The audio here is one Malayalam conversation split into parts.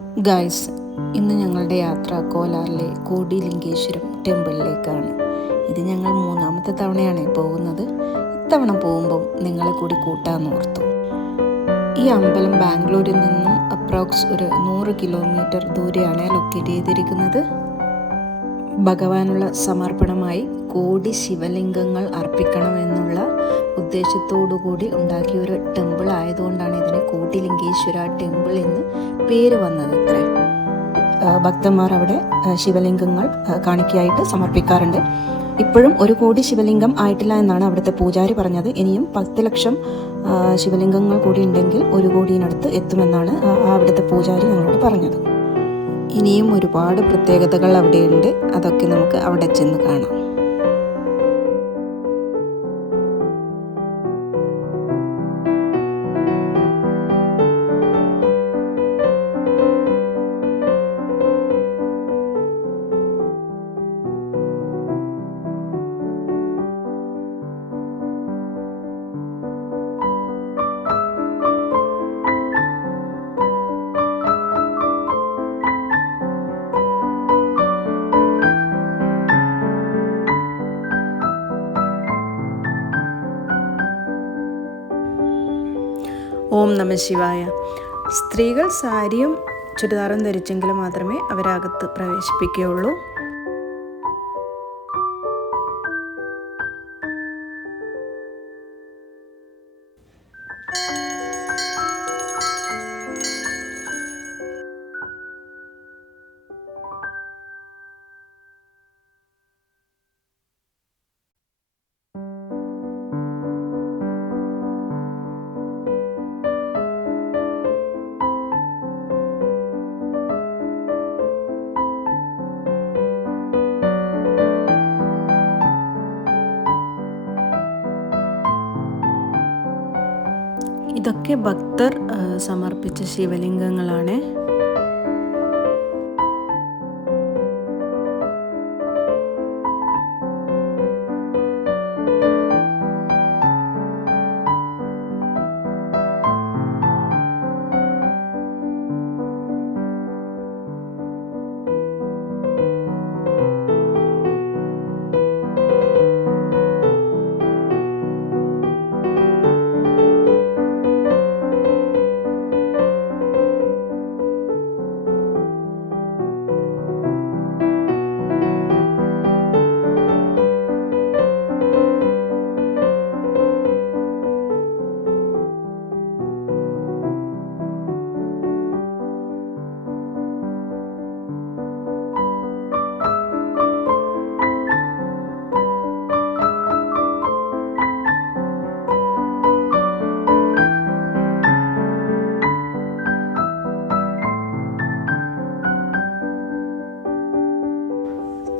ഗായ്സ്, ഇന്ന് ഞങ്ങളുടെ യാത്ര കോലാറിലെ കോടിലിംഗേശ്വരം ടെമ്പിളിലേക്കാണ്. ഇത് ഞങ്ങൾ 3-ാമത്തെ തവണയാണ് പോകുന്നത്. ഇത്തവണ പോകുമ്പം നിങ്ങളെ കൂടി കൂട്ടാമെന്ന് ഓർത്തു. ഈ അമ്പലം ബാംഗ്ലൂരിൽ നിന്നും അപ്രോക്സ് ഒരു 100 കിലോമീറ്റർ ദൂരെയാണ് ലൊക്കേറ്റ് ചെയ്തിരിക്കുന്നത്. ഭഗവാനുള്ള സമർപ്പണമായി കോടി ശിവലിംഗങ്ങൾ അർപ്പിക്കണമെന്നുള്ള ഉദ്ദേശത്തോടുകൂടി ഉണ്ടാക്കിയ ഒരു ടെമ്പിൾ ആയതുകൊണ്ടാണ് ഇതിന് കോടിലിംഗേശ്വര ടെമ്പിൾ എന്ന് പേര് വന്നത്. ഭക്തന്മാർ അവിടെ ശിവലിംഗങ്ങൾ കാണിക്കയായിട്ട് സമർപ്പിക്കാറുണ്ട്. ഇപ്പോഴും 1 കോടി ശിവലിംഗം ആയിട്ടില്ല എന്നാണ് അവിടുത്തെ പൂജാരി പറഞ്ഞത്. ഇനിയും 10 ലക്ഷം ശിവലിംഗങ്ങൾ കൂടി ഉണ്ടെങ്കിൽ 1 കോടിയിനടുത്ത് എത്തുമെന്നാണ് അവിടുത്തെ പൂജാരി ഞങ്ങളോട് പറഞ്ഞത്. ഇനിയും ഒരുപാട് പ്രത്യേകതകൾ അവിടെയുണ്ട്. അതൊക്കെ നമുക്ക് അവിടെ ചെന്ന് കാണാം. ഓം നമ ശിവായ. സ്ത്രീകൾ സാരിയും ചുരിദാറും ധരിച്ചെങ്കിൽ മാത്രമേ അവരകത്ത് പ്രവേശിപ്പിക്കുകയുള്ളൂ. ഇതൊക്കെ ഭക്തർ സമർപ്പിച്ച ശിവലിംഗങ്ങളാണ്.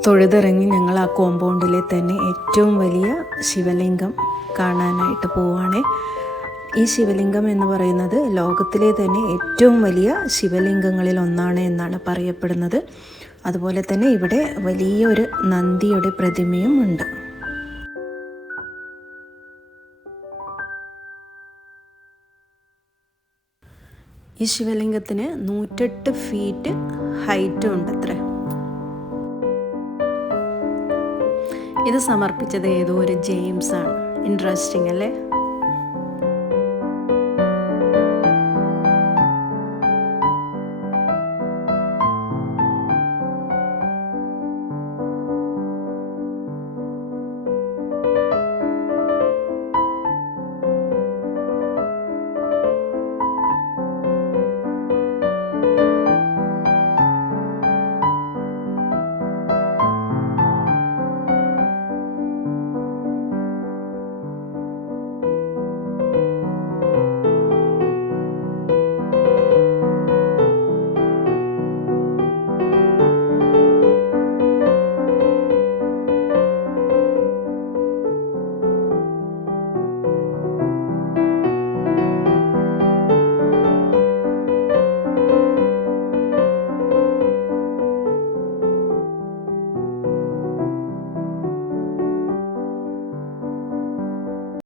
തൊഴുതിറങ്ങി ഞങ്ങൾ ആ കോമ്പൗണ്ടിലെ തന്നെ ഏറ്റവും വലിയ ശിവലിംഗം കാണാനായിട്ട് പോവുകയാണ്. ഈ ശിവലിംഗം എന്ന് പറയുന്നത് ലോകത്തിലെ തന്നെ ഏറ്റവും വലിയ ശിവലിംഗങ്ങളിൽ ഒന്നാണ് എന്നാണ് പറയപ്പെടുന്നത്. അതുപോലെ തന്നെ ഇവിടെ വലിയൊരു നന്ദിയുടെ പ്രതിമയും ഉണ്ട്. ഈ ശിവലിംഗത്തിന് 108 ഫീറ്റ് ഹൈറ്റും ഉണ്ട് അത്ര. ഇത് സമർപ്പിച്ചത് ഏതോ ഒരു ജെയിംസ് ആണ്. ഇൻട്രസ്റ്റിംഗ് അല്ലേ?